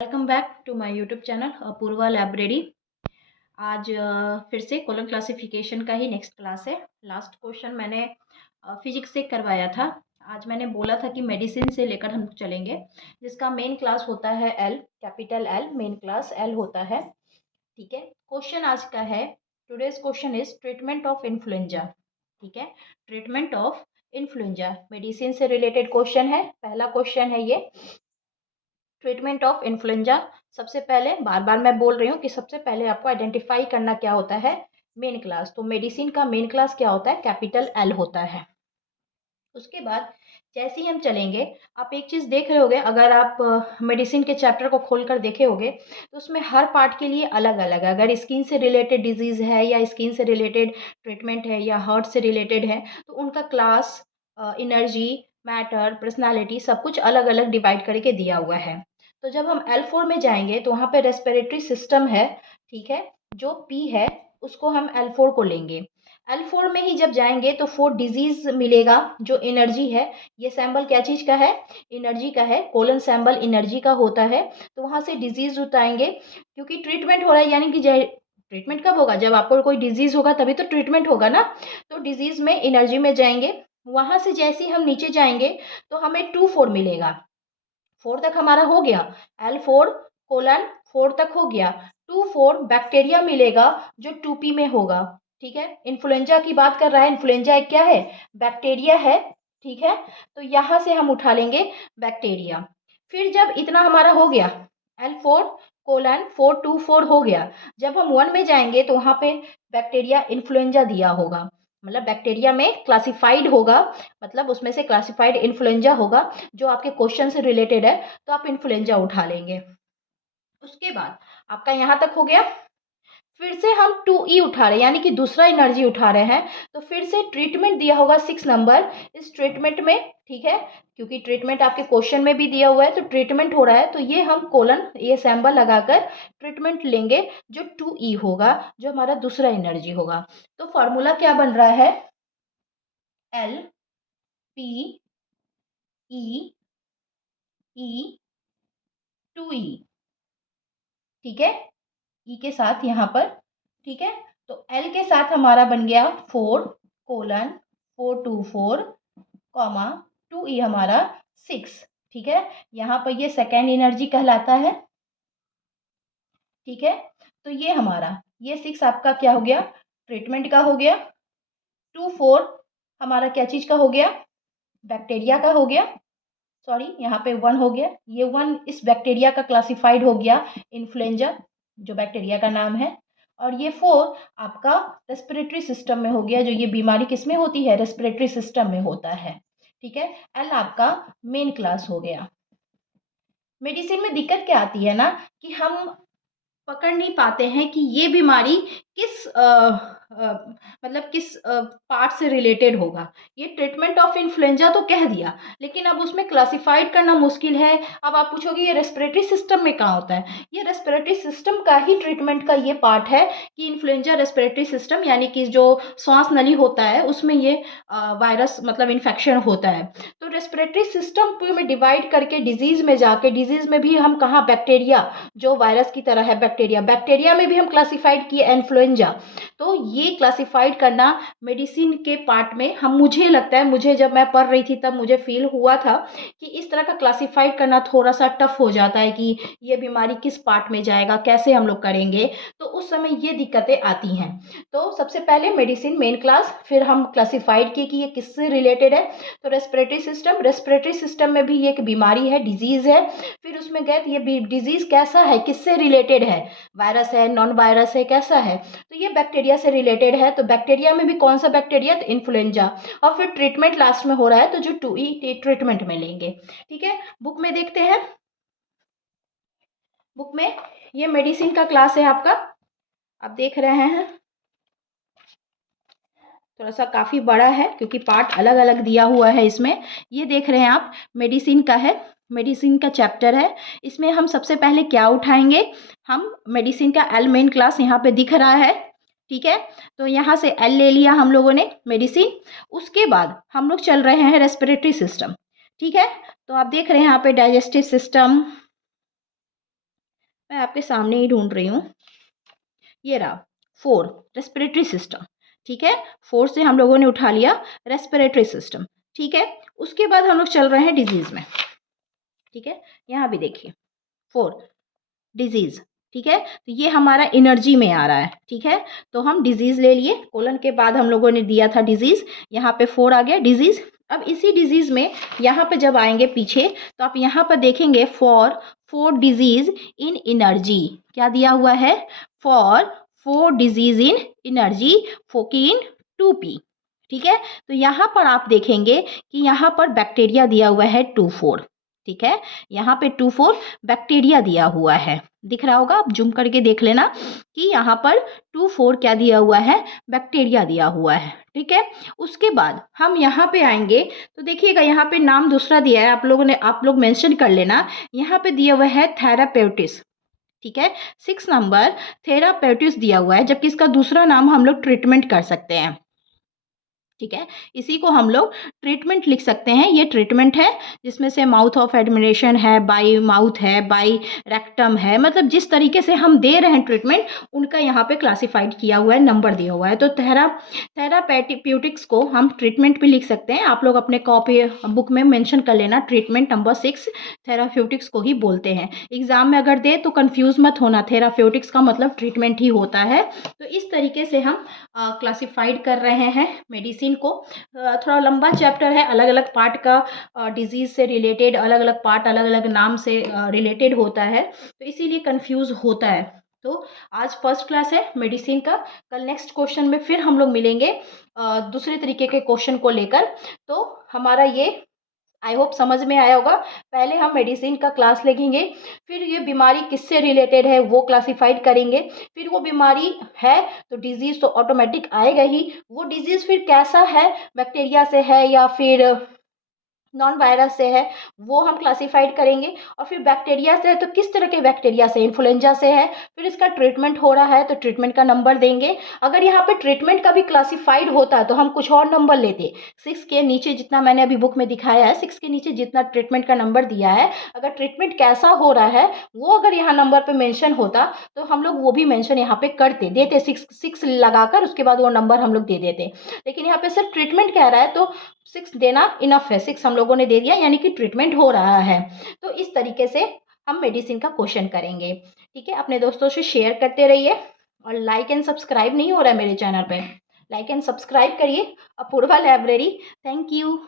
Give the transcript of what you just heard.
Welcome back to my YouTube channel Apoorva library. आज फिर से कोलन क्लासिफिकेशन का ही नेक्स्ट क्लास है। लास्ट क्वेश्चन मैंने फिजिक्स से करवाया था। आज मैंने बोला था कि मेडिसिन से लेकर हम चलेंगे, जिसका मेन क्लास होता है L, capital L, main class L होता है। ठीक है, क्वेश्चन आज का है, today's question is treatment of influenza. ठीक है, ट्रीटमेंट ऑफ इन्फ्लुएंजा मेडिसिन से रिलेटेड क्वेश्चन है। पहला क्वेश्चन है ये, ट्रीटमेंट ऑफ इन्फ्लुएंजा। सबसे पहले बार बार मैं बोल रही हूँ कि सबसे पहले आपको आइडेंटिफाई करना क्या होता है, मेन क्लास। तो मेडिसिन का मेन क्लास क्या होता है, कैपिटल एल होता है। उसके बाद जैसे ही हम चलेंगे, आप एक चीज़ देख रहे होगे, अगर आप मेडिसिन के चैप्टर को खोल कर देखे होगे तो उसमें हर पार्ट के लिए अलग अलग है। अगर स्किन से रिलेटेड डिजीज़ है या स्किन से रिलेटेड ट्रीटमेंट है या हार्ट से रिलेटेड है तो उनका क्लास, एनर्जी, मैटर, पर्सनालिटी सब कुछ अलग अलग डिवाइड करके दिया हुआ है। तो जब हम L4 में जाएंगे तो वहाँ पे रेस्पिरेटरी सिस्टम है। ठीक है, जो P है उसको हम L4 को लेंगे। L4 में ही जब जाएंगे तो 4 डिजीज मिलेगा। जो एनर्जी है, ये सैंबल क्या चीज़ का है, एनर्जी का है। कोलन सैंबल एनर्जी का होता है। तो वहाँ से डिजीज उठाएंगे, क्योंकि ट्रीटमेंट हो रहा है, यानी कि ट्रीटमेंट कब होगा, जब आपको कोई डिजीज होगा तभी तो ट्रीटमेंट होगा ना। तो डिजीज में एनर्जी में जाएंगे। वहाँ से जैसे ही हम नीचे जाएंगे तो हमें 2 4 मिलेगा। 4 तक हमारा हो गया, L4 कोलन 4 तक हो गया। 2 4 बैक्टीरिया मिलेगा जो 2P में होगा। ठीक है, इन्फ्लुएंजा की बात कर रहा है। इन्फ्लुएंजा एक क्या है, बैक्टीरिया है। ठीक है, तो यहाँ से हम उठा लेंगे बैक्टीरिया। फिर जब इतना हमारा हो गया, L4 कोलन 4 2 4 हो गया, जब हम 1 में जाएंगे तो वहाँ पे बैक्टीरिया इन्फ्लुएंजा दिया होगा, मतलब बैक्टीरिया में क्लासिफाइड होगा, मतलब उसमें से क्लासिफाइड इन्फ्लुएंजा होगा जो आपके क्वेश्चन से रिलेटेड है। तो आप इन्फ्लुएंजा उठा लेंगे। उसके बाद आपका यहाँ तक हो गया। फिर से हम 2E उठा रहे हैं, यानी कि दूसरा एनर्जी उठा रहे हैं। तो फिर से ट्रीटमेंट दिया होगा 6 नंबर इस ट्रीटमेंट में। ठीक है, क्योंकि ट्रीटमेंट आपके क्वेश्चन में भी दिया हुआ है, तो ट्रीटमेंट हो रहा है, तो ये हम कोलन, ये सैंबल लगाकर ट्रीटमेंट लेंगे जो 2E होगा, जो हमारा दूसरा एनर्जी होगा। तो फॉर्मूला क्या बन रहा है, L P E E 2E। ठीक है, ई के साथ यहाँ पर। ठीक है, तो एल के साथ हमारा बन गया 4 कोलन 4 2 4 कॉमा 2E हमारा 6। ठीक है, यहाँ पर ये सेकेंड एनर्जी कहलाता है। ठीक है, तो ये हमारा, ये 6 आपका क्या हो गया, ट्रीटमेंट का हो गया। 2 4 हमारा क्या चीज का हो गया, बैक्टीरिया का हो गया। सॉरी, यहाँ पे 1 हो गया, ये 1 इस बैक्टीरिया का क्लासिफाइड हो गया, इन्फ्लुएंजा जो बैक्टीरिया का नाम है। और ये 4 आपका रेस्पिरेटरी सिस्टम में हो गया, जो ये बीमारी किसमें होती है, रेस्पिरेटरी सिस्टम में होता है। ठीक है, एल आपका मेन क्लास हो गया। मेडिसिन में दिक्कत क्या आती है ना, कि हम पकड़ नहीं पाते हैं कि ये बीमारी किस मतलब किस पार्ट से रिलेटेड होगा। ये ट्रीटमेंट ऑफ इन्फ्लुएंजा तो कह दिया, लेकिन अब उसमें क्लासिफाइड करना मुश्किल है। अब आप पूछोगे ये रेस्पिरेटरी सिस्टम में कहाँ होता है, ये रेस्पिरेटरी सिस्टम का ही ट्रीटमेंट का ये पार्ट है कि इन्फ्लुएंजा रेस्पिरेटरी सिस्टम, यानी कि जो श्वास नली होता है उसमें ये वायरस मतलब इन्फेक्शन होता है। तो रेस्पिरेटरी सिस्टम में डिवाइड करके डिजीज में जाके, डिजीज में भी हम कहाँ, बैक्टीरिया जो वायरस की तरह है, बैक्टीरिया, बैक्टीरिया में भी हम क्लासिफाइड किए इन्फ्लुएंजा। तो ये क्लासिफाइड करना मेडिसिन के पार्ट में, हम, मुझे लगता है, मुझे जब मैं पढ़ रही थी तब मुझे फील हुआ था कि इस तरह का क्लासिफाइड करना थोड़ा सा टफ हो जाता है कि ये बीमारी किस पार्ट में जाएगा, कैसे हम लोग करेंगे। तो उस समय ये दिक्कतें आती हैं। तो सबसे पहले मेडिसिन मेन क्लास, फिर हम क्लासिफाइड किए कि ये किससे रिलेटेड है। तो रेस्पिरेटरी सिस्टम, रेस्पिरेटरी सिस्टम में भी ये एक बीमारी है, डिजीज है। फिर उसमें गए ये डिजीज कैसा है, किससे रिलेटेड है, वायरस है, नॉन वायरस है, कैसा है। तो ये बैक्टीरिया से रिलेटेड है। तो बैक्टीरिया में भी कौन सा बैक्टीरिया, तो इन्फ्लुएंजा। और फिर ट्रीटमेंट लास्ट में हो रहा है, तो जो 2E ट्रीटमेंट में लेंगे। ठीक है, बुक में देखते हैं। बुक में ये मेडिसिन का क्लास है आपका, आप देख रहे हैं, थोड़ा सा काफ़ी बड़ा है क्योंकि पार्ट अलग अलग दिया हुआ है इसमें। ये देख रहे हैं आप, मेडिसिन का है, मेडिसिन का चैप्टर है। इसमें हम सबसे पहले क्या उठाएंगे, हम मेडिसिन का एल मेन क्लास यहाँ पे दिख रहा है। ठीक है, तो यहाँ से एल ले लिया हम लोगों ने, मेडिसिन। उसके बाद हम लोग चल रहे हैं रेस्पिरेटरी सिस्टम। ठीक है, तो आप देख रहे हैं यहाँ पे डाइजेस्टिव सिस्टम, मैं आपके सामने ही ढूंढ रही हूँ। ये रहा 4 रेस्पिरेटरी सिस्टम। ठीक है, 4 से हम लोगों ने उठा लिया रेस्पिरेटरी सिस्टम। ठीक है, उसके बाद हम लोग चल रहे हैं डिजीज में। ठीक है, यहाँ भी देखिए 4 डिजीज। ठीक है, तो ये हमारा एनर्जी में आ रहा है। ठीक है, तो हम डिजीज ले लिए, कोलन के बाद हम लोगों ने दिया था डिजीज, यहाँ पे 4 आ गया डिजीज। अब इसी डिजीज में यहाँ पे जब आएंगे पीछे तो आप यहाँ पर देखेंगे फॉर 4 डिजीज इन एनर्जी। क्या दिया हुआ है? फॉर 4 डिजीज इन एनर्जी फोकिन 2p। ठीक है, तो यहाँ पर आप देखेंगे कि यहाँ पर बैक्टीरिया दिया हुआ है 2,4। ठीक है, यहाँ पे 2,4 बैक्टीरिया दिया हुआ है, दिख रहा होगा, आप जूम करके देख लेना कि यहाँ पर 2,4 क्या दिया हुआ है? बैक्टीरिया दिया हुआ है। ठीक है, उसके बाद हम यहाँ पे आएंगे तो देखिएगा यहाँ पे नाम दूसरा दिया है, आप लोग मेंशन कर लेना। यहाँ पे दिया हुआ है थेरापेutiस। ठीक है, 6 नंबर थेरापेutiस दिया हुआ है, जबकि इसका दूसरा नाम हम लोग ट्रीटमेंट कर सकते हैं। ठीक है, इसी को हम लोग ट्रीटमेंट लिख सकते हैं। ये ट्रीटमेंट है जिसमें से माउथ ऑफ एडमिनेशन है, बाई माउथ है, बाई रेक्टम है, मतलब जिस तरीके से हम दे रहे हैं ट्रीटमेंट उनका यहाँ पे क्लासिफाइड किया हुआ है, नंबर दिया हुआ है। तो थेरापेटिक्स को हम ट्रीटमेंट भी लिख सकते हैं। आप लोग अपने कॉपी बुक में मेंशन कर लेना, ट्रीटमेंट नंबर 6 थेराप्यूटिक्स को ही बोलते हैं। एग्जाम में अगर दे तो कंफ्यूज मत होना, थेराप्यूटिक्स का मतलब ट्रीटमेंट ही होता है। तो इस तरीके से हम क्लासिफाइड कर रहे हैं मेडिसिन को। थोड़ा लंबा चैप्टर है, अलग अलग पार्ट का डिजीज से रिलेटेड अलग अलग पार्ट अलग अलग नाम से रिलेटेड होता है, तो इसीलिए कंफ्यूज होता है। तो आज फर्स्ट क्लास है मेडिसिन का, कल नेक्स्ट क्वेश्चन में फिर हम लोग मिलेंगे दूसरे तरीके के क्वेश्चन को लेकर। तो हमारा ये आई होप समझ में आया होगा। पहले हम मेडिसिन का क्लास लेंगे, फिर ये बीमारी किससे रिलेटेड है वो क्लासिफाइड करेंगे, फिर वो बीमारी है तो डिजीज तो ऑटोमेटिक आएगा ही। वो डिजीज फिर कैसा है, बैक्टीरिया से है या फिर नॉन वायरस से है, वो हम क्लासिफाइड करेंगे। और फिर बैक्टीरिया से है तो किस तरह के बैक्टीरिया से, इन्फ्लुएंजा से है, फिर इसका ट्रीटमेंट हो रहा है तो ट्रीटमेंट का नंबर देंगे। अगर यहाँ पे ट्रीटमेंट का भी क्लासिफाइड होता तो हम कुछ और नंबर लेते। 6 के नीचे जितना मैंने अभी बुक में दिखाया है, 6 के नीचे जितना ट्रीटमेंट का नंबर दिया है, अगर ट्रीटमेंट कैसा हो रहा है वो अगर यहाँ नंबर पर मैंशन होता तो हम लोग वो भी मैंशन यहाँ पे करते, देते 6 लगाकर, उसके बाद वो नंबर हम लोग दे देते। लेकिन यहाँ पे सिर्फ ट्रीटमेंट कह रहा है तो 6 देना इनफ है, 6 हम लोगों ने दे दिया, यानी कि ट्रीटमेंट हो रहा है। तो इस तरीके से हम मेडिसिन का क्वेश्चन करेंगे। ठीक है, अपने दोस्तों से शेयर करते रहिए, और लाइक एंड सब्सक्राइब नहीं हो रहा है मेरे चैनल पे, लाइक एंड सब्सक्राइब करिए, अपूर्वा लाइब्रेरी। Thank you.